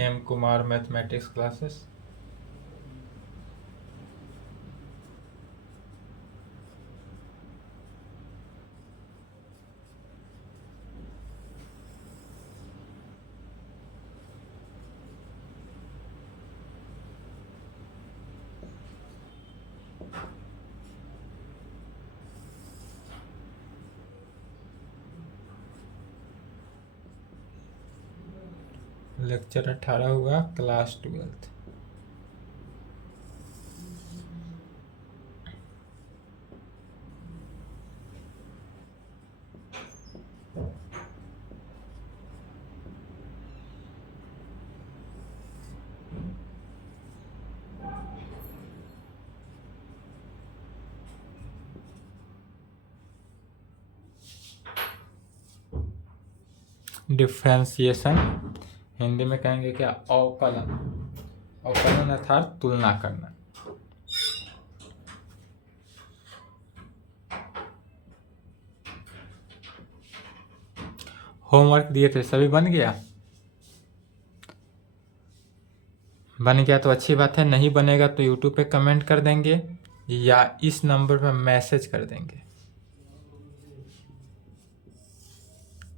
M Kumar mathematics classes. Lecture 18 हुआ, class 12th। Differentiation Hindi में कहेंगे क्या? अवकलन। अवकलन अर्थात तुलना करना। होमवर्क दिए थे, सभी बन गया? बन गया तो अच्छी बात है, नहीं बनेगा तो यूट्यूब पे कमेंट कर देंगे या इस नंबर पर मैसेज कर देंगे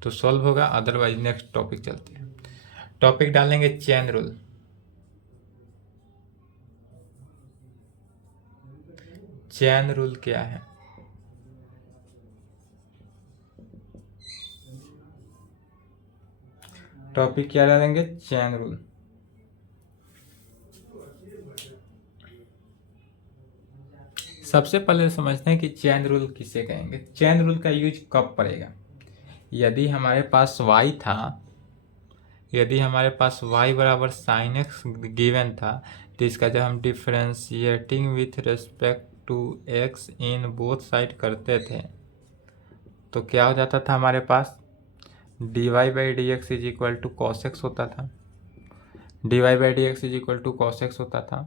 तो सॉल्व होगा, अदरवाइज नेक्स्ट टॉपिक चलते हैं। टॉपिक डालेंगे चेन रूल। चेन रूल क्या है? टॉपिक क्या डालेंगे? Chain rule. सबसे पहले समझते हैं कि चेन रूल किसे कहेंगे। चेन रूल का यूज कब पड़ेगा? यदि हमारे पास y था, यदि हमारे पास y बराबर साइन एक्स गिवन था, तो इसका जब हम differentiating with respect to x in both side करते थे तो क्या हो जाता था हमारे पास? dy by d x is equal to cos x होता था। dy by d x is equal to cos x होता था।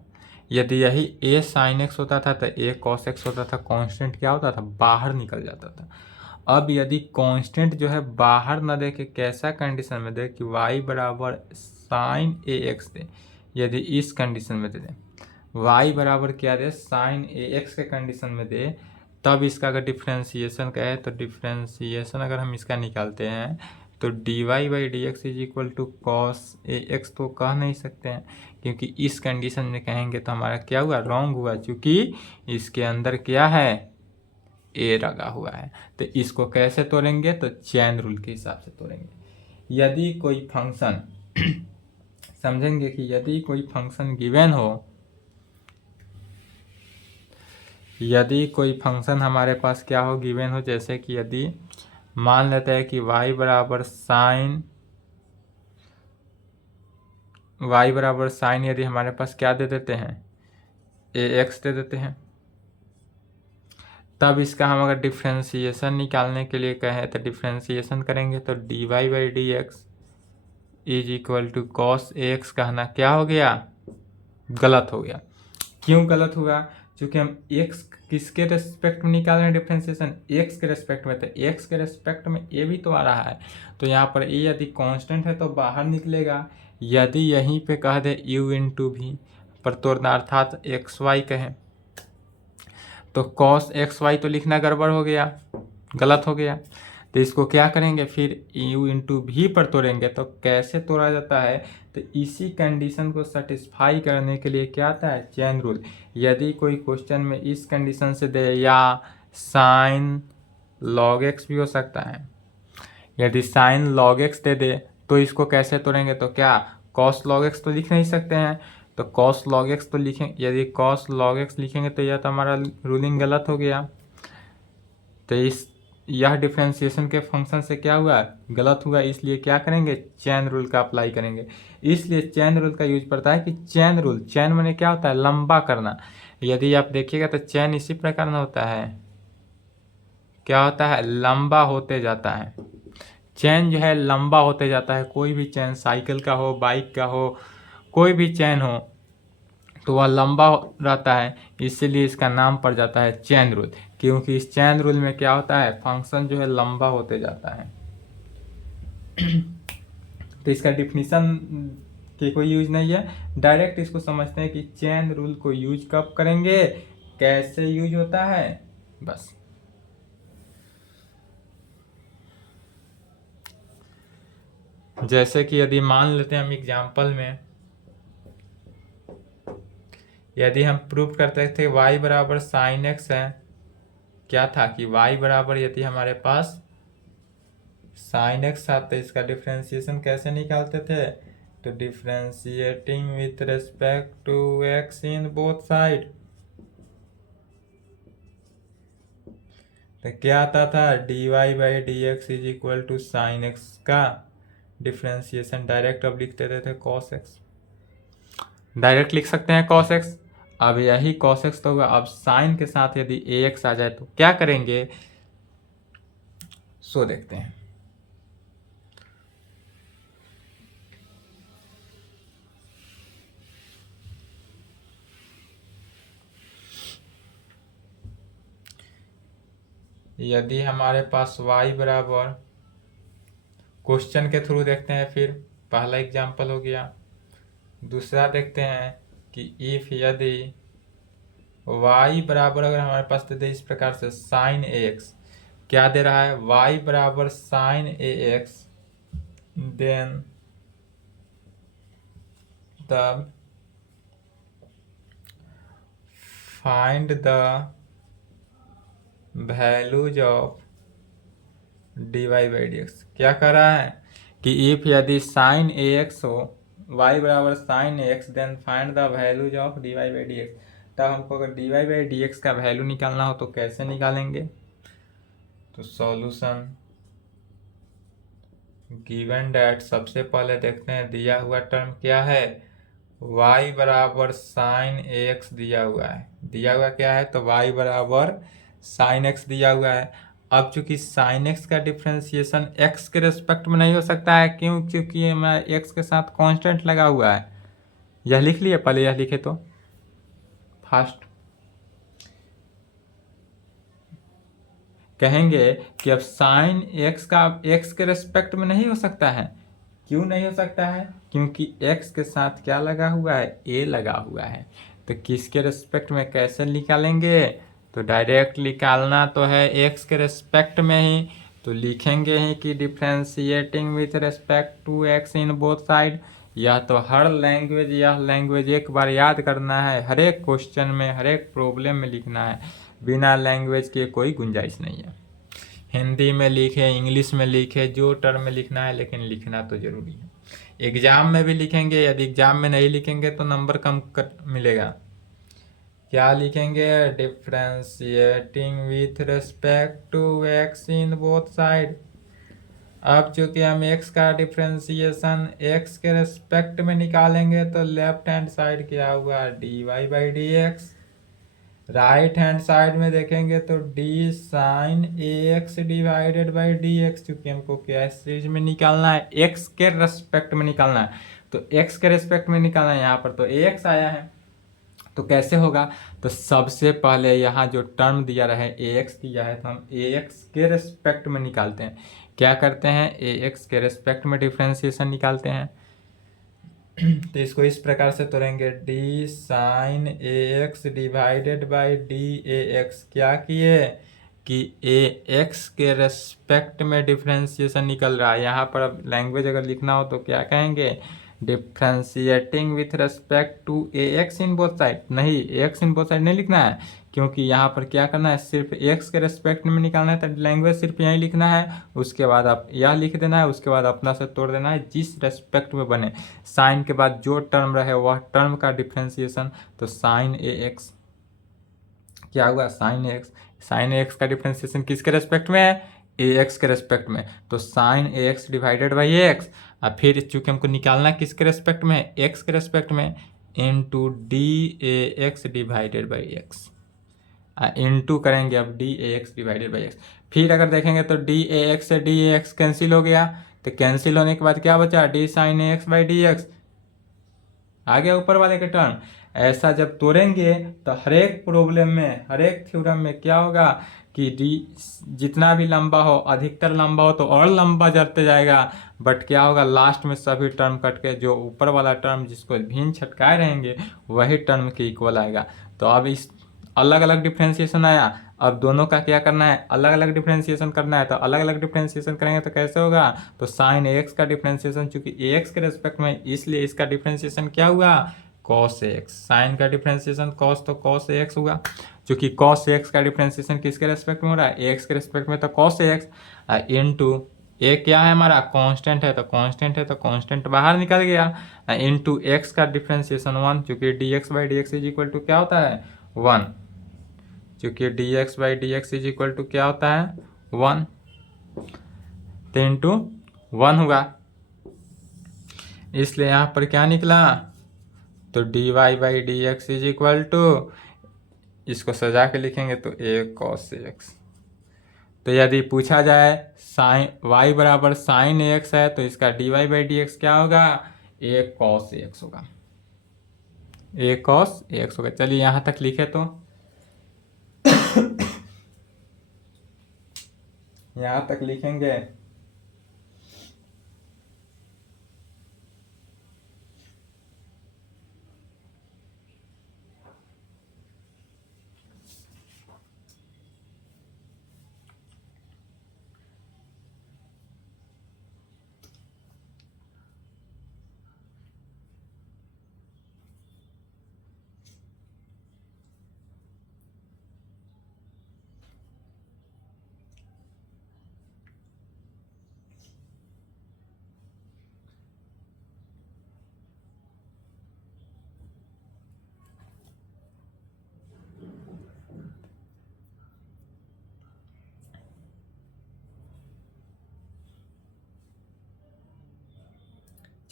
यदि यही a साइन एक्स होता था तो a कॉस एक्स होता था। कांस्टेंट क्या होता था? बाहर निकल जाता था। अब यदि कांस्टेंट जो है बाहर न दे के कैसा कंडीशन में दे कि y बराबर साइन ए एक्स दे, यदि इस कंडीशन में दे दे, y बराबर क्या दे? साइन ए एक्स के कंडीशन में दे, तब इसका अगर डिफ्रेंसिएशन कहे तो डिफ्रेंसिएशन अगर हम इसका निकालते हैं तो d y by d x is equal to cos a x तो कह नहीं सकते हैं, क्योंकि इस कंडीशन में कहेंगे तो हमारा क्या हुआ? रॉन्ग हुआ, क्योंकि इसके अंदर क्या है? ए लगा हुआ है। तो इसको कैसे तोड़ेंगे? तो चेन रूल के हिसाब से तोड़ेंगे। यदि कोई फंक्शन समझेंगे कि यदि कोई फंक्शन गिवन हो, यदि कोई फंक्शन हमारे पास क्या हो? गिवन हो। जैसे कि यदि मान लेते हैं कि y बराबर साइन यदि हमारे पास क्या दे देते हैं? ए एक्स दे देते हैं, तब इसका हम अगर डिफ्रेंसिएशन निकालने के लिए कहें तो डिफ्रेंसिएशन करेंगे तो d y by d x is equal to cos a x कहना क्या हो गया? गलत हो गया। क्यों गलत हुआ? क्योंकि हम x किसके रेस्पेक्ट में निकाल रहे हैं डिफ्रेंसिएशन? x के रेस्पेक्ट में। तो x के रेस्पेक्ट में a भी तो आ रहा है, तो यहाँ पर a यदि कांस्टेंट है तो बाहर निकलेगा। यदि यहीं पे कह दे u इंटू भी पर तोड़ना अर्थात एक्स वाई कहें तो कॉस एक्स वाई तो लिखना गड़बड़ हो गया, गलत हो गया। तो इसको क्या करेंगे? फिर u इंटू भी पर तोड़ेंगे। तो कैसे तोड़ा जाता है? तो इसी कंडीशन को सेटिस्फाई करने के लिए क्या आता है? Chain rule. यदि कोई क्वेश्चन में इस कंडीशन से दे या साइन लॉग एक्स भी हो सकता है, यदि साइन लॉग एक्स दे दे तो इसको कैसे तोड़ेंगे? तो क्या कॉस लॉग एक्स तो लिख नहीं सकते हैं, तो कॉस लॉग एक्स तो लिखें। यदि कॉस लॉग एक्स लिखेंगे तो यह तो हमारा रूलिंग गलत हो गया। तो यह डिफ्रेंसिएशन के फंक्शन से क्या हुआ? गलत हुआ। इसलिए क्या करेंगे? चेन रूल का अप्लाई करेंगे। इसलिए चेन रूल का यूज पड़ता है कि चेन रूल, चेन माने क्या होता है? लंबा करना। यदि आप देखिएगा तो चेन इसी प्रकार में होता है, क्या होता है? लंबा होते जाता है। चेन जो है लंबा होते जाता है। कोई भी चेन, साइकिल का हो, बाइक का हो, कोई भी चेन हो तो वह लंबा रहता है, इसीलिए इसका नाम पड़ जाता है चेन रूल। क्योंकि इस चेन रूल में क्या होता है? फंक्शन जो है लंबा होते जाता है। तो इसका डिफिनीशन कि कोई यूज नहीं है। डायरेक्ट इसको समझते हैं कि चेन रूल को यूज कब करेंगे, कैसे यूज होता है, बस। जैसे कि यदि मान लेते हैं हम एग्जाम्पल में, यदि हम प्रूव करते थे y बराबर साइन एक्स है, क्या था कि y बराबर यदि हमारे पास साइन एक्स था तो इसका डिफ्रेंसिएशन कैसे निकालते थे, तो differentiating with respect to x in both side, तो क्या आता था dy by d x is equal to sine x का डिफ्रेंसिएशन डायरेक्ट अब लिख देते थे कॉस एक्स, डायरेक्ट लिख सकते हैं कॉस एक्स। अब यही कॉस एक्स तो होगा, अब साइन के साथ यदि ए एक्स आ जाए तो क्या करेंगे, सो देखते हैं। यदि हमारे पास y बराबर, क्वेश्चन के थ्रू देखते हैं, फिर पहला एग्जाम्पल हो गया। दूसरा देखते हैं कि इफ यदि y बराबर अगर हमारे पास दे दे इस प्रकार से साइन ए एक्स, क्या दे रहा है y बराबर साइन ए एक्स, देन तब find the values of d y by d x. क्या कह रहा है कि इफ यदि साइन ए एक्स हो, y बराबर sine a x, then find the values of d y by d x. तब हमको अगर d y by d x का वैल्यू निकालना हो तो कैसे निकालेंगे, तो सॉल्यूशन गिवन डैट, सबसे पहले देखते हैं दिया हुआ टर्म क्या है, y बराबर साइन ए एक्स दिया हुआ है, दिया हुआ क्या है, तो y बराबर साइन एक्स दिया हुआ है। अब चूंकि साइन एक्स का डिफ्रेंसिएशन x के रेस्पेक्ट में नहीं हो सकता है, क्यों, क्योंकि मैं x के साथ कांस्टेंट लगा हुआ है। यह लिख लिए, पहले यह लिखे तो फास्ट कहेंगे कि अब साइन एक्स का x के रेस्पेक्ट में नहीं हो सकता है। क्यों नहीं हो सकता है, क्योंकि x के साथ क्या लगा हुआ है, a लगा हुआ है। तो किसके रेस्पेक्ट में कैसे निकालेंगे, तो डायरेक्ट निकालना तो है x के रेस्पेक्ट में ही, तो लिखेंगे ही कि differentiating with respect to x in both side. यह तो हर लैंग्वेज, यह लैंग्वेज एक बार याद करना है, हर एक क्वेश्चन में, हर एक प्रॉब्लम में लिखना है, बिना लैंग्वेज के कोई गुंजाइश नहीं है। हिंदी में लिखे, इंग्लिश में लिखे, जो टर्म में लिखना है, लेकिन लिखना तो जरूरी है। एग्जाम में भी लिखेंगे, यदि एग्जाम में नहीं लिखेंगे तो नंबर कम मिलेगा। क्या लिखेंगे, differentiating with respect to x in both side. अब चूंकि हम x का डिफ्रेंशिएशन x के रेस्पेक्ट में निकालेंगे तो लेफ्ट हैंड साइड क्या हुआ, d y by d x. Right hand side में देखेंगे तो d sine a x divided by d x, चूंकि हमको क्या चीज में निकालना है, x के रेस्पेक्ट में निकालना है, तो x के रेस्पेक्ट में निकालना है। यहाँ पर तो ax आया है, तो कैसे होगा, तो सबसे पहले यहाँ जो टर्म दिया रहे ax दिया है, तो हम ax के रेस्पेक्ट में निकालते हैं। क्या करते हैं, ax के रेस्पेक्ट में डिफ्रेंशिएशन निकालते हैं। तो इसको इस प्रकार से तोड़ेंगे, d sine a x divided by d a x. क्या किए कि ए एक्स के रेस्पेक्ट में डिफ्रेंशिएशन निकल रहा है। यहाँ पर अब लैंग्वेज अगर लिखना हो तो क्या कहेंगे, differentiating with respect to a x in both side. नहीं, एक्स इन बोथ साइड नहीं लिखना है, क्योंकि यहाँ पर क्या करना है, सिर्फ एक्स के रेस्पेक्ट में निकालना है, तो लैंग्वेज सिर्फ यही लिखना है। उसके बाद आप यह लिख देना है, उसके बाद अपना से तोड़ देना है, जिस रेस्पेक्ट में बने। साइन के बाद जो टर्म रहे वह टर्म का डिफ्रेंशिएशन, तो साइन ए एक्स क्या हुआ, sine x. Sine a x का डिफ्रेंशिएशन किसके रेस्पेक्ट में है, ए एक्स के रेस्पेक्ट में, तो sine a x divided by a x. और फिर चूंकि हमको निकालना किसके रेस्पेक्ट में है, एक्स के रेस्पेक्ट में, into d a x divided by x. Into करेंगे अब d a x divided by x. फिर अगर देखेंगे तो डी ए एक्स से डी ए एक्स कैंसिल हो गया, तो कैंसिल होने के बाद क्या बचा, d sine a x by d x आ गया ऊपर वाले के टर्म। ऐसा जब तोड़ेंगे तो हर एक प्रॉब्लम में, हर एक थ्योरम में क्या होगा कि डी जितना भी लंबा हो, अधिकतर लंबा हो तो और लंबा जाते जाएगा, बट क्या होगा लास्ट में सभी टर्म कट के जो ऊपर वाला टर्म जिसको भिन्न छटकाए रहेंगे वही टर्म के इक्वल आएगा। तो अब इस अलग अलग डिफ्रेंसिएशन आया, अब दोनों का क्या करना है, अलग अलग डिफ्रेंसिएशन करना है। तो अलग अलग डिफ्रेंसिएशन करेंगे तो कैसे होगा, तो साइन एक्स का डिफ्रेंसिएशन चूंकि ए एक्स के रेस्पेक्ट में, इसलिए इसका डिफ्रेंसिएशन क्या हुआ, कॉस एक्स। साइन का डिफ्रेंसिएशन कॉस, तो कॉस एक्स हुआ, क्योंकि कॉस एक्स का डिफ्रेंसिएशन किसके रेस्पेक्ट में हो रहा है, एक्स के रेस्पेक्ट में, तो कॉस एक्स इनटू ए क्या है हमारा कांस्टेंट है, तो कांस्टेंट है तो कांस्टेंट बाहर निकल गया, इनटू एक्स का डिफ्रेंसिएशन 1, क्योंकि d x by d x is equal to क्या होता है 1, क्योंकि d x by d x is equal to क्या होता है 1, तो इंटू 1 होगा, इसलिए यहाँ पर क्या निकला, तो d y by d x is equal to, इसको सजा के लिखेंगे तो ए कॉस एक्स। तो यदि पूछा जाए साइन वाई बराबर साइन एक्स है तो इसका d y by d x क्या होगा, ए कॉस एक्स होगा, ए कॉस एक्स होगा। चलिए यहाँ तक लिखे तो यहाँ तक लिखेंगे,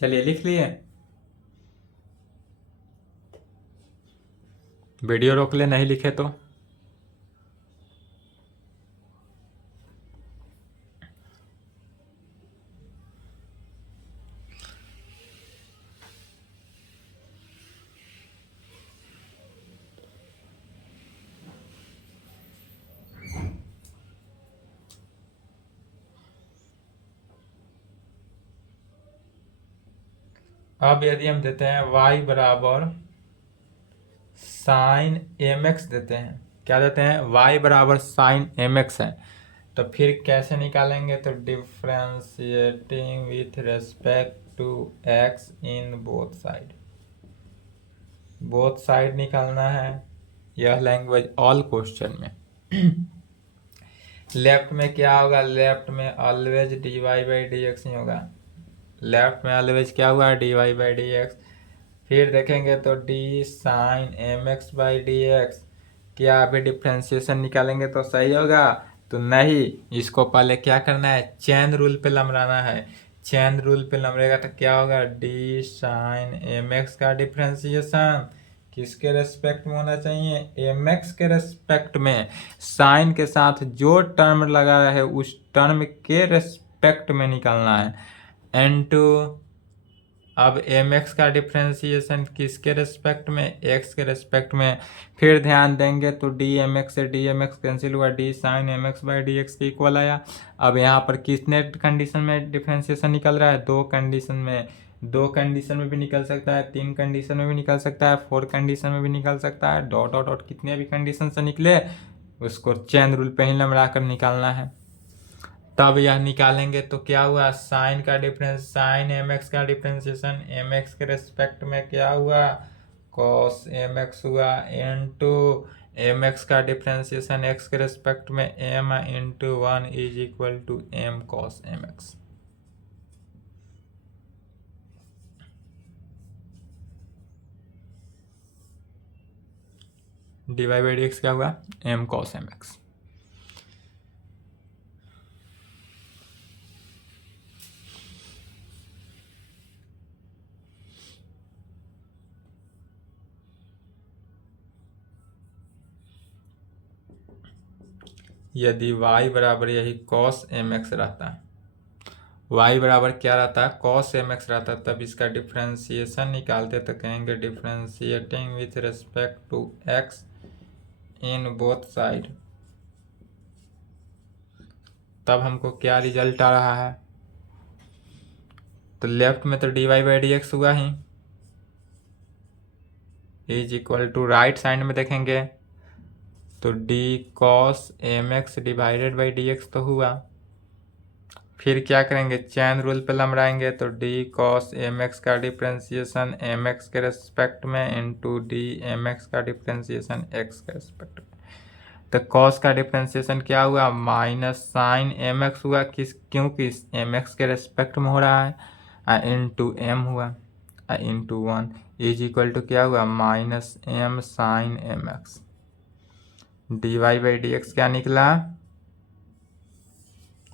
चलिए लिख लिए, वीडियो रोक ले नहीं लिखे तो। अब यदि हम देते हैं y बराबर साइन एम एक्स देते हैं, क्या देते हैं, y बराबर साइन एम एक्स है, तो फिर कैसे निकालेंगे, तो differentiating with respect to x in both side निकालना है, यह लैंग्वेज ऑल क्वेश्चन में। लेफ्ट में क्या होगा, लेफ्ट में always d y by d x ही होगा, लेफ्ट में ऑलवेज क्या हुआ d y by d x. फिर देखेंगे तो d sine m x by d x, क्या अभी डिफ्रेंशिएशन निकालेंगे तो सही होगा, तो नहीं, इसको पहले क्या करना है, चेन रूल पे लमराना है। चेन रूल पे लमरेगा तो क्या होगा, डी साइन एम एक्स का डिफ्रेंशिएशन किसके रेस्पेक्ट में होना चाहिए, एम एक्स के रेस्पेक्ट में, साइन के साथ जो टर्म लगा है उस टर्म के रेस्पेक्ट में निकालना है, एन टू अब एम एक्स का डिफ्रेंशिएशन किसके रेस्पेक्ट में, एक्स के रेस्पेक्ट में। फिर ध्यान देंगे तो डी एम एक्स से डी एम एक्स कैंसिल हुआ, d sine m x by d x के इक्वल आया। अब यहाँ पर कितने कंडीशन में डिफ्रेंशिएशन निकल रहा है, दो कंडीशन में, दो कंडीशन में भी निकल सकता है, तीन कंडीशन में भी निकल सकता है, फोर कंडीशन में भी निकल सकता है, डॉट डॉट डॉट कितने भी कंडीशन से निकले उसको चेन रूल पे ही लमड़ा कर निकालना है। तब यह निकालेंगे तो क्या हुआ, साइन का डिफरेंस, साइन एम एक्स का डिफ्रेंशिएशन एम एक्स के रेस्पेक्ट में क्या हुआ, कॉस एम एक्स हुआ, इनटू एम एक्स का डिफ्रेंशिएशन एक्स के रेस्पेक्ट में m into 1 is equal to m cos m x. D y by d x क्या हुआ, एम कॉस एम एक्स। यदि y बराबर यही cos mx रहता है, y बराबर क्या रहता है, cos mx रहता है, तब इसका डिफ्रेंशिएशन निकालते तो कहेंगे differentiating with respect to x in both side, तब हमको क्या रिजल्ट आ रहा है, तो लेफ्ट में तो d y by d x हुआ ही, is equal to right side में देखेंगे तो d cos m x divided by d x तो हुआ। फिर क्या करेंगे, चैन रूल पे लमड़ाएंगे तो डी कॉस एम एक्स का डिफ्रेंसिएशन एम एक्स के रेस्पेक्ट में इंटू डी एम एक्स का डिफ्रेंसिएशन एक्स के रेस्पेक्ट में। तो कॉस का डिफ्रेंसिएशन क्या हुआ, माइनस साइन एम एक्स हुआ, क्योंकि एम एक्स के रेस्पेक्ट में हो रहा है, इंटू एम हुआ इंटू 1 इज इक्वल टू क्या हुआ, minus m sine m x. D y by d x क्या निकला,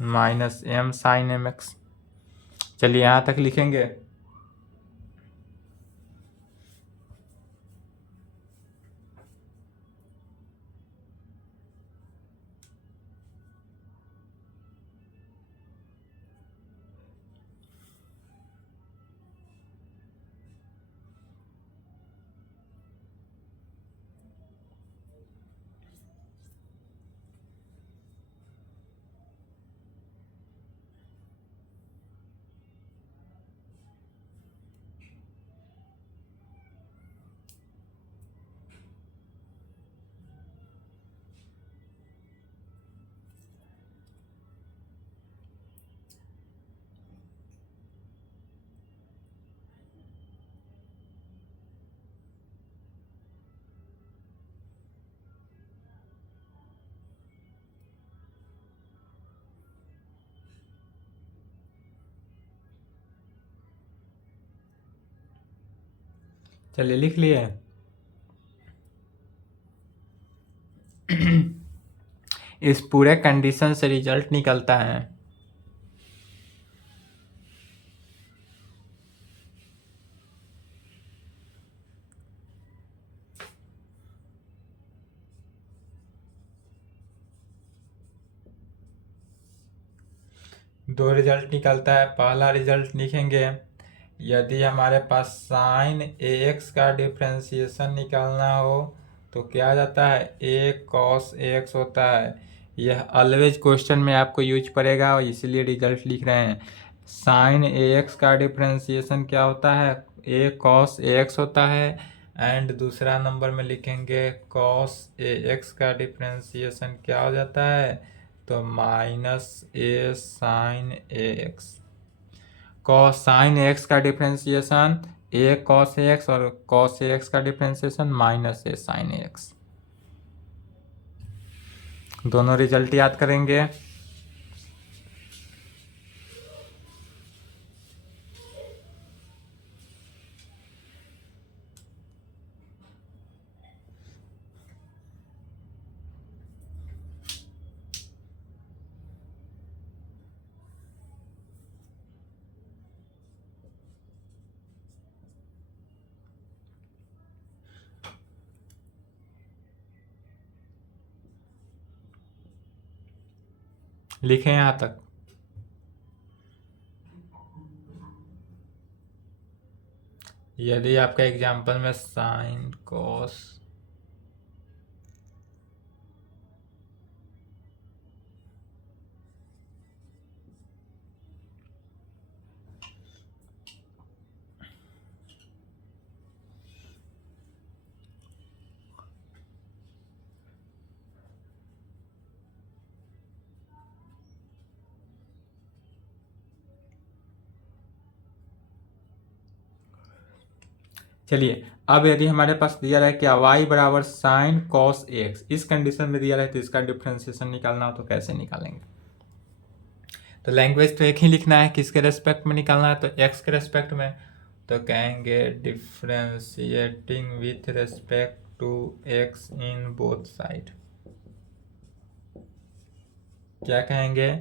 minus m sine m x. चलिए यहाँ तक लिखेंगे। चलिए लिख लिए। इस पूरे कंडीशन से रिजल्ट निकलता है दो रिजल्ट निकलता है। पहला रिजल्ट लिखेंगे, यदि हमारे पास साइन ए एक्स का डिफ्रेंसिएशन निकालना हो तो क्या आ जाता है, ए कॉस ए एक्स होता है। यह ऑलवेज क्वेश्चन में आपको यूज पड़ेगा और इसीलिए रिजल्ट लिख रहे हैं। साइन ए एक्स का डिफ्रेंसिएशन क्या होता है, ए कॉस ए एक्स होता है। एंड दूसरा नंबर में लिखेंगे कॉस ए एक्स का डिफ्रेंसिएशन क्या हो जाता है, तो minus A sign a x. Cos sine x का differentiation A cos a x और कॉस ए एक्स का डिफ्रेंसिएशन माइनस ए साइन एक्स। दोनों रिजल्ट याद करेंगे। लिखें यहाँ तक। यदि आपका एग्जाम्पल में साइन कॉस चलिए अब यदि हमारे पास दिया रहा है क्या, y बराबर साइन कॉस एक्स, इस कंडीशन में दिया रहा है तो इसका डिफ्रेंसिएशन निकालना हो तो कैसे निकालेंगे। तो लैंग्वेज तो एक ही लिखना है, किसके रेस्पेक्ट में निकालना है, तो x के रेस्पेक्ट में। तो कहेंगे differentiating with respect to x in both side. क्या कहेंगे,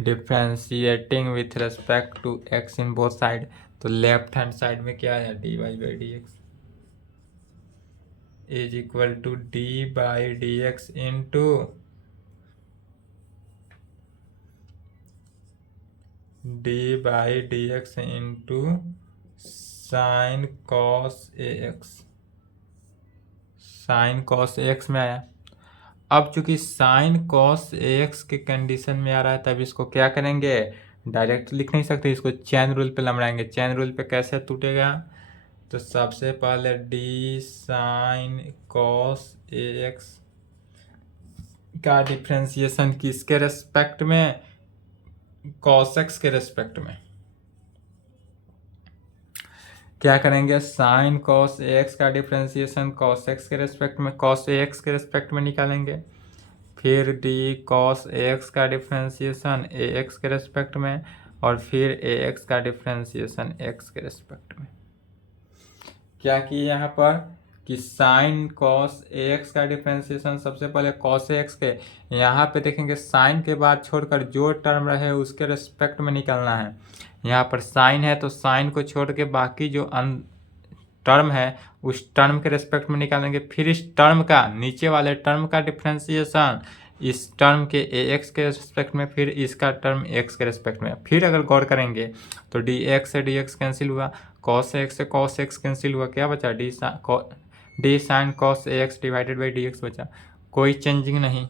differentiating with respect to x in both side. तो लेफ्ट हैंड साइड में क्या है, d y by d x is equal to d by d x into d by d x into sine cos a x. Sine cos a x में आया अब चूंकि sine cos x के condition में आ रहा है, तब इसको क्या करेंगे, डायरेक्ट लिख नहीं सकते, इसको चेन रूल पे लमड़ाएंगे। चेन रूल पे कैसे टूटेगा, तो सबसे पहले डी साइन कॉस एक्स का डिफ्रेंसिएशन किसके रेस्पेक्ट में, कॉस एक्स के रेस्पेक्ट में। क्या करेंगे, साइन कॉस एक्स का डिफ्रेंसिएशन कॉस एक्स के रेस्पेक्ट में, कॉस एक्स के रेस्पेक्ट में निकालेंगे। फिर डी कॉस एक्स का डिफ्रेंसिएशन ए एक्स के रेस्पेक्ट में, और फिर ए एक्स का डिफ्रेंसिएशन एक्स के रेस्पेक्ट में। क्या किए यहाँ पर कि साइन कॉस एक्स का डिफ्रेंसिएशन सबसे पहले कॉस एक्स के, यहाँ पे देखेंगे साइन के बाद छोड़कर जो टर्म रहे उसके रेस्पेक्ट में निकालना है। यहाँ पर साइन है तो साइन को छोड़ के बाकी जो टर्म है उस टर्म के रेस्पेक्ट में निकालेंगे। फिर इस टर्म का, नीचे वाले टर्म का डिफ्रेंसिएशन इस टर्म के ए एक्स के रेस्पेक्ट में, फिर इसका टर्म एक्स के रेस्पेक्ट में। फिर अगर गौर करेंगे तो डी एक्स से डी एक्स कैंसिल हुआ, कॉस एक्स से कॉस एक्स कैंसिल हुआ, क्या बचा, d sign cos x divided by d x बचा। कोई चेंजिंग नहीं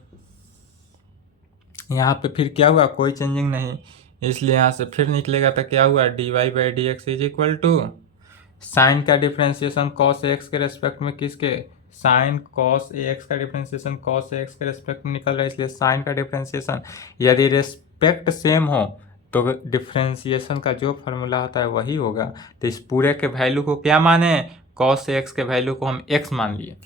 यहाँ पे। फिर क्या हुआ, कोई चेंजिंग नहीं, इसलिए यहाँ से फिर निकलेगा तो क्या हुआ, d y by d x is equal to sine का डिफ्रेंसिएशन कॉस एक्स के रेस्पेक्ट में, किसके, साइन कॉस ए एक्स का डिफ्रेंसिएशन कॉस ए एक्स के रेस्पेक्ट में निकल रहा है, इसलिए साइन का डिफ्रेंसिएशन, यदि रेस्पेक्ट सेम हो तो डिफ्रेंसिएशन का जो फार्मूला होता है वही होगा। तो इस पूरे के वैल्यू को क्या माने, कॉस एक्स के वैल्यू को हम एक्स मान लिए।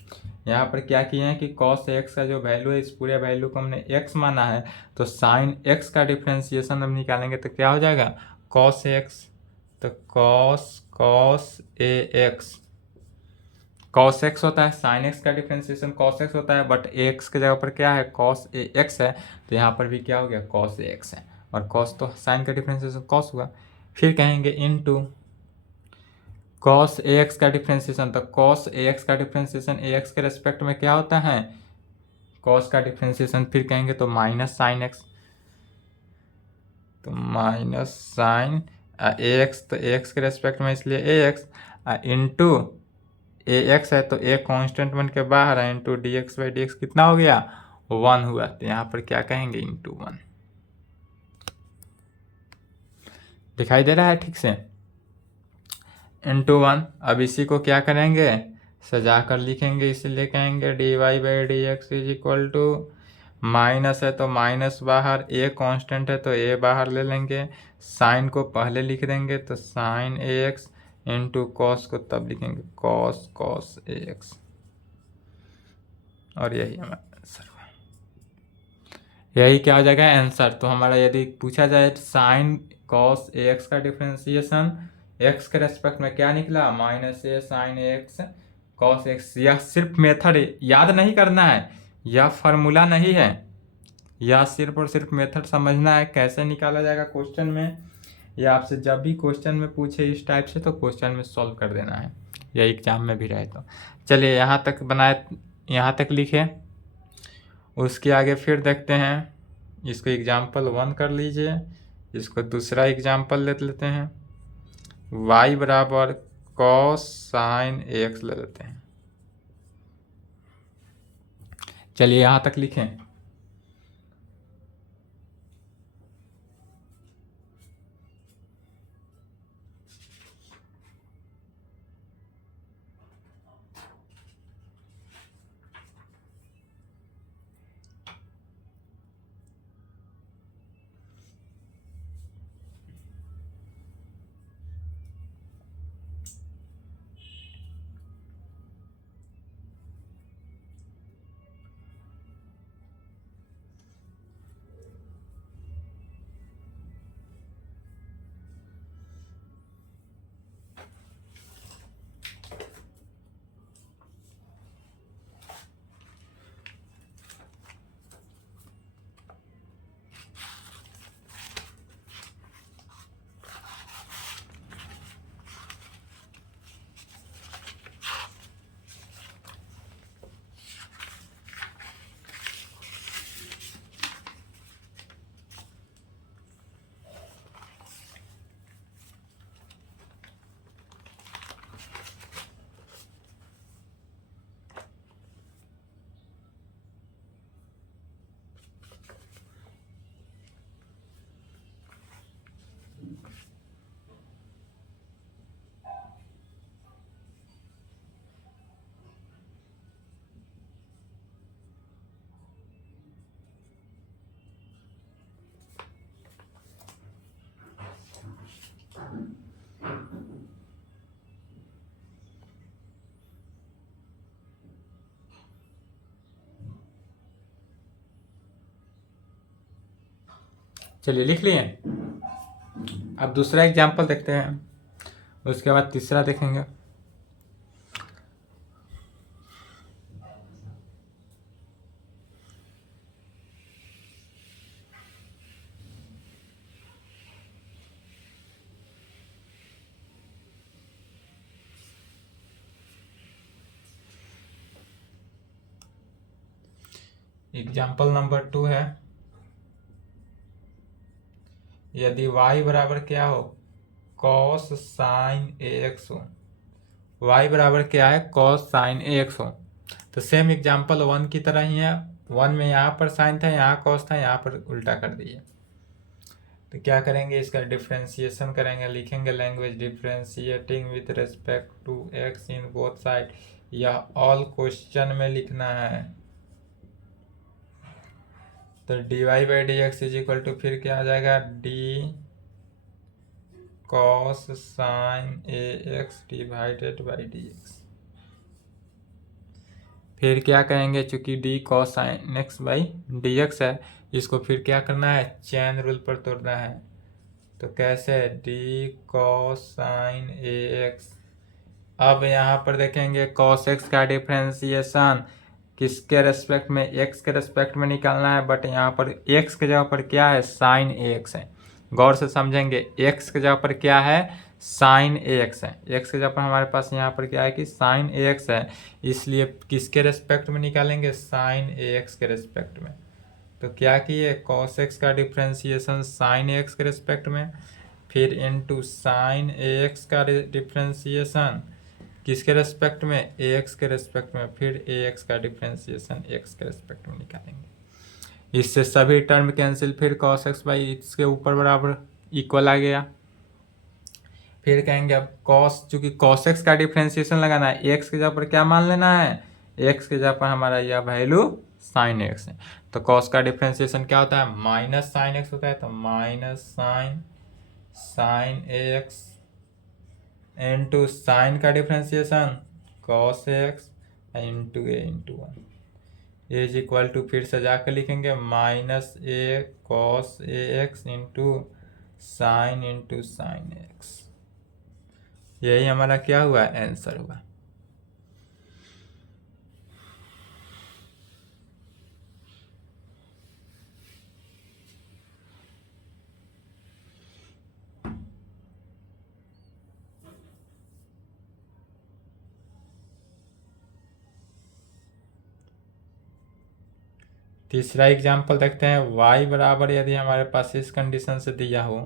यहाँ पर क्या किए हैं कि कॉस एक्स का जो वैल्यू है इस पूरे वैल्यू को हमने एक्स माना है, तो साइन एक्स का डिफ्रेंसिएशन हम निकालेंगे तो क्या हो जाएगा, कॉस एक्स, तो cos a x, cos x होता है, साइन एक्स का डिफ्रेंसिएशन कॉस एक्स होता है, बट एक्स के जगह पर क्या है, कॉस ए एक्स है, तो यहाँ पर भी क्या हो गया, कॉस ए एक्स है, और कॉस तो साइन का डिफ्रेंसिएशन कॉस हुआ। फिर कहेंगे इनटू कॉस ए एक्स का डिफ्रेंसिएशन, तो कॉस ए एक्स का डिफ्रेंसिएशन ए एक्स के रेस्पेक्ट में क्या होता है, कॉस का डिफ्रेंसिएशन, फिर कहेंगे तो माइनस साइन एक्स, तो माइनस साइन ए एक्स, तो ए एक्स के रेस्पेक्ट में इसलिए ए एक्स, इंटू ए एक्स है तो ए कॉन्स्टेंट बन के बाहर है, into D x by d x कितना हो गया, 1 हुआ, तो यहाँ पर क्या कहेंगे, इंटू 1। दिखाई दे रहा है ठीक से, इंटू 1। अब इसी को क्या करेंगे, सजा कर लिखेंगे, इसलिए कहेंगे d y by d x is equal to, minus है तो माइनस बाहर, ए कांस्टेंट है तो ए बाहर ले लेंगे, साइन को पहले लिख देंगे तो sine a x, into cos को तब लिखेंगे कॉस कॉस ए एक्स, और यही हमारा आंसर हुआ। यही क्या हो जाएगा आंसर। तो हमारा यदि पूछा जाए साइन कॉस ए एक्स का डिफ्रेंसिएशन एक्स के रेस्पेक्ट में क्या निकला, माइनस ए साइन एक्स कॉस एक्स। यह सिर्फ मेथड याद नहीं करना है, यह फार्मूला नहीं है, यह सिर्फ और सिर्फ मेथड समझना है कैसे निकाला जाएगा क्वेश्चन में, या आपसे जब भी क्वेश्चन में पूछे इस टाइप से तो क्वेश्चन में सॉल्व कर देना है, या एग्जाम में भी रहे तो। चलिए यहाँ तक बनाए, यहाँ तक लिखे, उसके आगे फिर देखते हैं। इसको एग्जाम्पल 1 कर लीजिए, इसको दूसरा एग्जाम्पल ले लेते हैं, y बराबर कॉस साइन एक्स ले लेते हैं। चलिए यहाँ तक लिखें, चलिए लिख लिए। अब दूसरा एग्जाम्पल देखते हैं, उसके बाद तीसरा देखेंगे। एग्जाम्पल नंबर 2 है, यदि y बराबर क्या हो, cos sin ax हो। y बराबर क्या है, cos sin ax हो। तो सेम एग्जाम्पल 1 की तरह ही है। 1 में यहाँ पर साइन था, यहाँ cos था, यहाँ पर उल्टा कर दिए। तो क्या करेंगे, इसका डिफ्रेंसिएशन करेंगे, लिखेंगे language differentiating with respect to x in both side. यह ऑल क्वेश्चन में लिखना है। तो dy by d x is equal to फिर क्या आ जाएगा, d cos sin ax divided by dx। फिर क्या कहेंगे, चूंकि d cos sin x by dx है, इसको फिर क्या करना है, चेन रूल पर तोड़ना है। तो कैसे, d cos sin ax। अब यहाँ पर देखेंगे cos x का डिफ्रेंसिएशन किसके रेस्पेक्ट में, x के रेस्पेक्ट में निकालना है, बट यहाँ पर x के जगह पर क्या है, साइन ax है। गौर से समझेंगे, x के जगह पर क्या है, साइन ax है। x के जगह पर हमारे पास यहाँ पर क्या है कि साइन ax है, इसलिए किसके रेस्पेक्ट में निकालेंगे, साइन ax के रेस्पेक्ट में। तो क्या किए, cos x का डिफ्रेंसिएशन साइन ax के रेस्पेक्ट में, फिर इनटू साइन ax का डिफ्रेंसिएशन किसके रेस्पेक्ट में, ax के रेस्पेक्ट में, फिर ax का डिफ्रेंसिएशन x के रेस्पेक्ट में निकालेंगे। इससे सभी टर्म कैंसिल, फिर cos x बाई इसके ऊपर बराबर इक्वल आ गया। फिर कहेंगे अब cos, चूंकि cos x का डिफ्रेंसिएशन लगाना है, x के जगह पर क्या मान लेना है, x के जगह पर हमारा यह वैल्यू साइन x है। तो cos का डिफ्रेंसिएशन क्या होता है, माइनस साइन x होता है। तो minus sine ax into sine का differentiation cos x into a into 1 is equal to, फिर से जाकर लिखेंगे minus a cos ax into sine x। यही हमारा क्या हुआ, आंसर हुआ। तीसरा एग्जाम्पल देखते हैं, y बराबर यदि हमारे पास इस कंडीशन से दिया हो,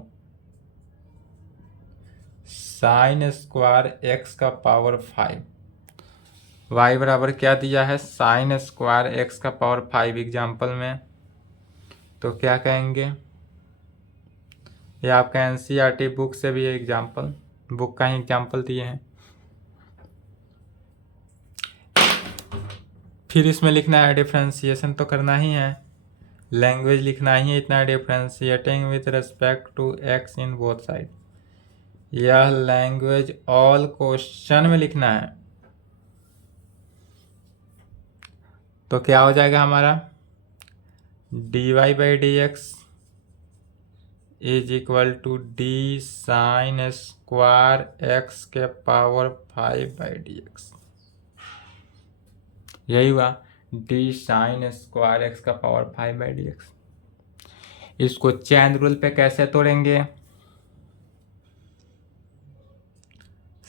साइन स्क्वायर x का पावर 5। y बराबर क्या दिया है, साइन स्क्वायर x का पावर 5 एग्जाम्पल में। तो क्या कहेंगे, ये आपका एनसीईआरटी बुक से भी एग्जाम्पल, बुक का ही एग्जाम्पल दिए हैं। फिर इसमें लिखना है, डिफ्रेंसिएशन तो करना ही है, लैंग्वेज लिखना ही है, इतना differentiating with respect to x in both side. यह लैंग्वेज ऑल क्वेश्चन में लिखना है। तो क्या हो जाएगा हमारा, dy by d x is equal to d sine square x के पावर 5 बाई डी एक्स। यही हुआ, डी साइन स्क्वायर x का पावर 5 बाई डी एक्स। इसको चैन रूल पे कैसे तोड़ेंगे,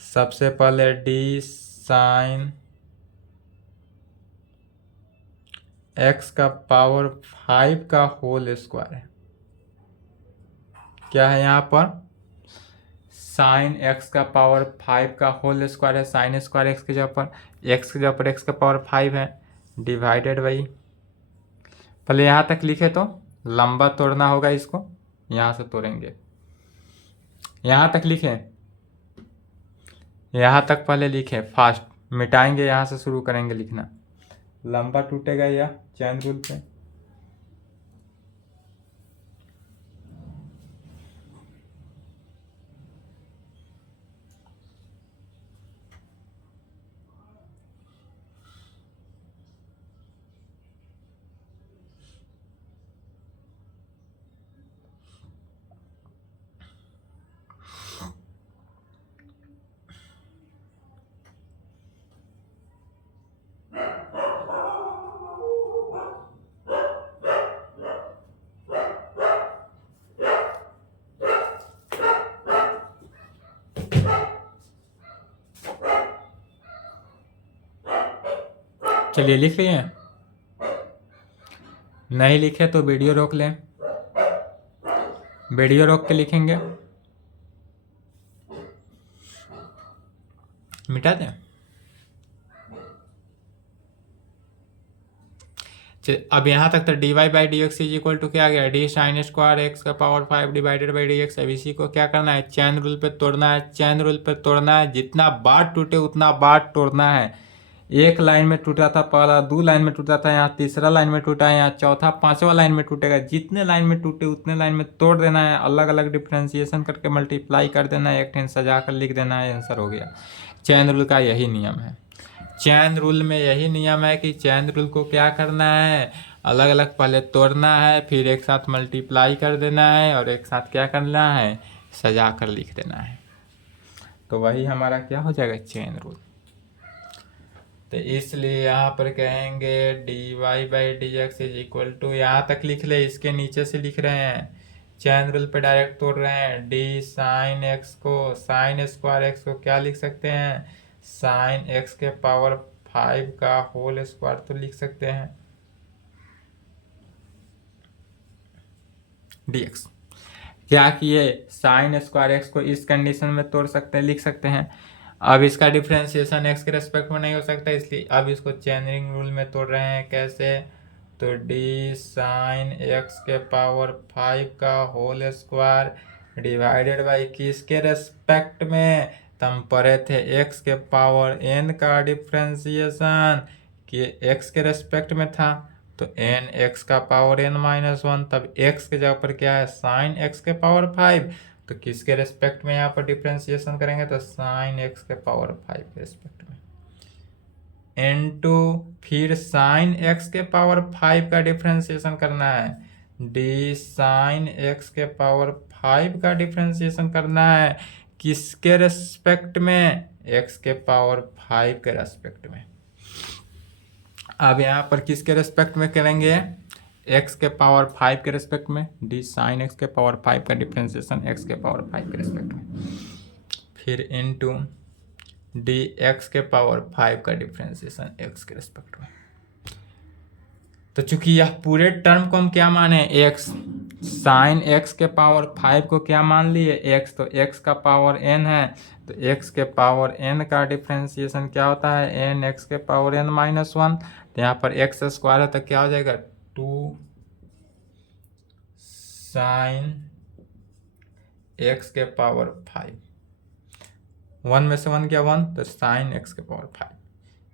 सबसे पहले डी साइन x का पावर 5 का होल स्क्वायर है। क्या है यहाँ पर, साइन x का पावर 5 का होल स्क्वायर है, साइन स्क्वायर x की जगह पर, x की जगह पर x का पावर 5 है, डिवाइडेड बाई, पहले यहाँ तक लिखे तो लंबा तोड़ना होगा, इसको यहाँ से तोड़ेंगे, यहाँ तक लिखे, यहाँ तक पहले लिखे, फास्ट मिटाएंगे, यहाँ से शुरू करेंगे लिखना, लंबा टूटेगा यह चैन रूल पे। चलिए लिख लिए, नहीं लिखे तो वीडियो रोक लें, वीडियो रोक के लिखेंगे, मिटा दें। चलिए अब यहाँ तक तो d y by d x is equal to क्या आ गया, डी साइन स्क्वायर एक्स का power 5 divided by d x. अब इसी को क्या करना है, चैन रूल पे तोड़ना है, चैन रूल पे तोड़ना है, जितना बार टूटे उतना बार तोड़ना है। एक लाइन में टूटा था पहला, 2 लाइन में टूटा था, यहाँ तीसरा लाइन में टूटा है, यहाँ चौथा 5वां लाइन में टूटेगा। जितने लाइन में टूटे उतने लाइन में तोड़ देना है, अलग अलग डिफ्रेंसिएशन करके मल्टीप्लाई कर देना है, एक ठेन सजा कर लिख देना है, आंसर हो गया। चैन रूल का यही नियम है, चैन रूल में यही नियम है कि चैन रूल को क्या करना है, अलग अलग पहले तोड़ना है, फिर एक साथ मल्टीप्लाई कर देना है, और एक साथ क्या करना है, सजा कर लिख देना है। तो वही हमारा क्या हो जाएगा, चैन रूल। तो इसलिए यहाँ पर कहेंगे d y by d x is equal to, यहाँ तक लिख ले, इसके नीचे से लिख रहे हैं, चैन रूल पे डायरेक्ट तोड़ रहे हैं। डी साइन एक्स को, साइन स्क्वायर एक्स को क्या लिख सकते हैं, साइन एक्स के पावर 5 का होल स्क्वायर तो लिख सकते हैं, dx। क्या किए, साइन स्क्वायर एक्स को इस कंडीशन में तोड़ सकते हैं, लिख सकते हैं। अब इसका डिफ्रेंसिएशन एक्स के रेस्पेक्ट में नहीं हो सकता, इसलिए अब इसको चैनिंग रूल में तोड़ रहे हैं। कैसे, तो डी साइन एक्स के पावर 5 का होल स्क्वायर डिवाइडेड बाई किसके रेस्पेक्ट में, हम पढ़े थे एक्स के पावर n का डिफ्रेंसिएशन, कि एक्स के रेस्पेक्ट में था, तो n x का पावर n-1, तब x के जगह पर क्या है, साइन x के पावर 5, तो किसके रेस्पेक्ट में यहाँ पर डिफ्रेंसिएशन करेंगे, तो साइन x के पावर 5 के रेस्पेक्ट में, इनटू फिर साइन x के पावर 5 का डिफ्रेंसिएशन करना है, डी साइन x के पावर 5 का डिफ्रेंसिएशन करना है, किसके रेस्पेक्ट में, x के पावर 5 के रेस्पेक्ट में। अब यहाँ पर किसके रेस्पेक्ट में करेंगे, x के पावर 5 के रेस्पेक्ट में, डी साइन x के पावर 5 का डिफ्रेंसिएशन x के पावर 5 के रेस्पेक्ट में, फिर इनटू डी x के पावर 5 का डिफ्रेंसिएशन x के रेस्पेक्ट में। तो चूंकि यह पूरे टर्म को हम क्या माने, x, साइन x के पावर 5 को क्या मान लिए, x, तो x का पावर n है, तो x के पावर n का डिफ्रेंसिएशन क्या होता है, n x के पावर n-1, तो यहाँ पर x स्क्वायर है, तो क्या हो जाएगा, 2 साइन x के पावर 5, 1 में से 1 क्या 1, तो साइन x के पावर 5,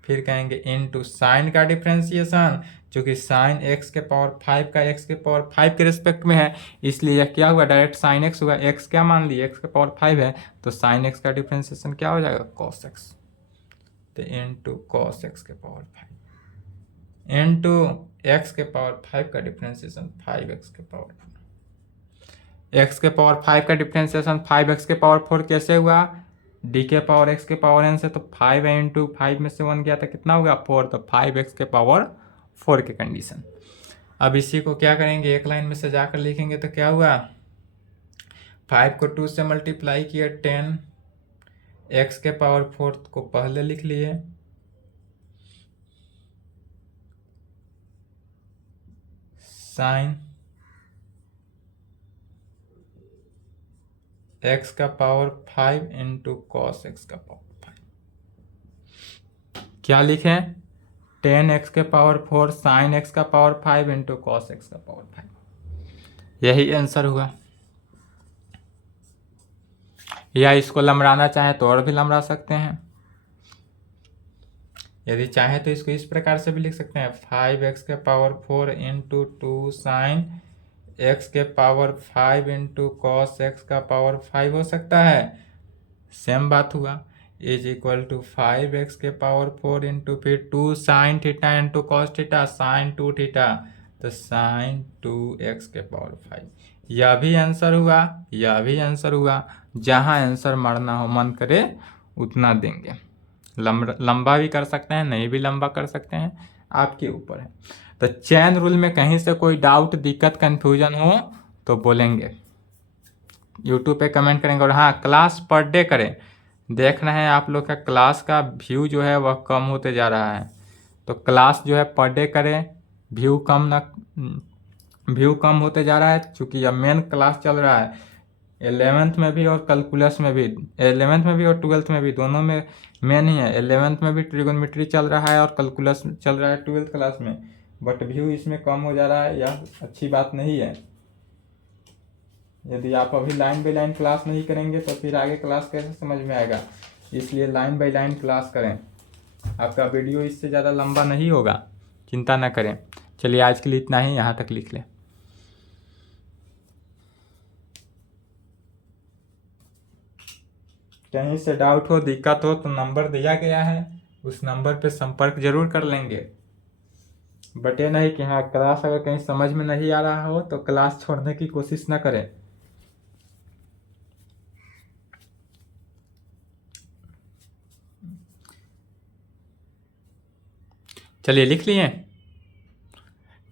फिर कहेंगे इनटू साइन का डिफ्रेंसिएशन, चूंकि साइन x के पावर 5 का x के पावर 5 के रेस्पेक्ट में है, इसलिए यह क्या हुआ, डायरेक्ट साइन x हुआ, x क्या मान लिए, x के पावर 5 है, तो साइन x का डिफ्रेंसिएशन क्या हो जाएगा, cos x, तो इनटू cos x के पावर 5 इनटू x के पावर 5 का डिफ्रेंसिएशन 5x के पावर 4, x के पावर 5 का डिफ्रेंसिएशन 5x के पावर 4 कैसे हुआ, d के पावर x के पावर n से, तो 5 इंटू 5 में से 1 गया था, कितना होगा 4, तो 5x के पावर 4 की कंडीशन। अब इसी को क्या करेंगे, एक लाइन में से जाकर लिखेंगे, तो क्या हुआ, 5 को 2 से मल्टीप्लाई किया, 10 x के पावर 4 को पहले लिख लिए, साइन x का पावर 5 इंटू कॉस x का पावर 5, क्या लिखें, 10x के पावर 4 साइन x का पावर 5 इंटू कॉस x का पावर 5, यही आंसर हुआ। या इसको लमराना चाहे तो और भी लमरा सकते हैं, यदि चाहे तो इसको इस प्रकार से भी लिख सकते हैं, 5x के पावर 4 इंटू 2 साइन x के पावर 5 इंटू कॉस x का पावर 5 हो सकता है, सेम बात हुआ, इज इक्वल टू 5x के पावर 4 इंटू फिर 2 sine theta into cos theta, sine 2 theta, तो साइन 2x के पावर 5। यह भी आंसर हुआ, यह भी आंसर हुआ, जहाँ आंसर मारना हो मन करे उतना देंगे, लंबा भी कर सकते हैं, नहीं भी लंबा कर सकते हैं, आपके ऊपर है। तो चैन रूल में कहीं से कोई डाउट, दिक्कत, कंफ्यूजन हो तो बोलेंगे, यूट्यूब पे कमेंट करेंगे। और हाँ, क्लास पर डे करें, देख रहे हैं आप लोग का क्लास का व्यू जो है वह कम होते जा रहा है, तो क्लास जो है पर डे करें, व्यू कम होते जा रहा है चूँकि अब मेन क्लास चल रहा है 11th में भी और कैलकुलस में भी, 11th में भी और 12th में भी, दोनों में मेन ही है। 11th में भी ट्रिगोनोमेट्री चल रहा है और कैलकुलस चल रहा है 12th क्लास में, बट व्यू इसमें कम हो जा रहा है, यह अच्छी बात नहीं है। यदि आप अभी लाइन बाई लाइन क्लास नहीं करेंगे तो फिर आगे क्लास कैसे समझ में आएगा, इसलिए लाइन बाई लाइन क्लास करें। आपका वीडियो इससे ज़्यादा लंबा नहीं होगा, चिंता ना करें। चलिए आज के लिए इतना ही, यहाँ तक लिख लें। कहीं से डाउट हो, दिक्कत हो तो नंबर दिया गया है, उस नंबर पे संपर्क जरूर कर लेंगे। बट ये नहीं कि हाँ क्लास अगर कहीं समझ में नहीं आ रहा हो तो क्लास छोड़ने की कोशिश ना करें। चलिए लिख लिए,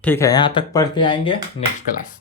ठीक है, यहाँ तक पढ़ के आएंगे नेक्स्ट क्लास।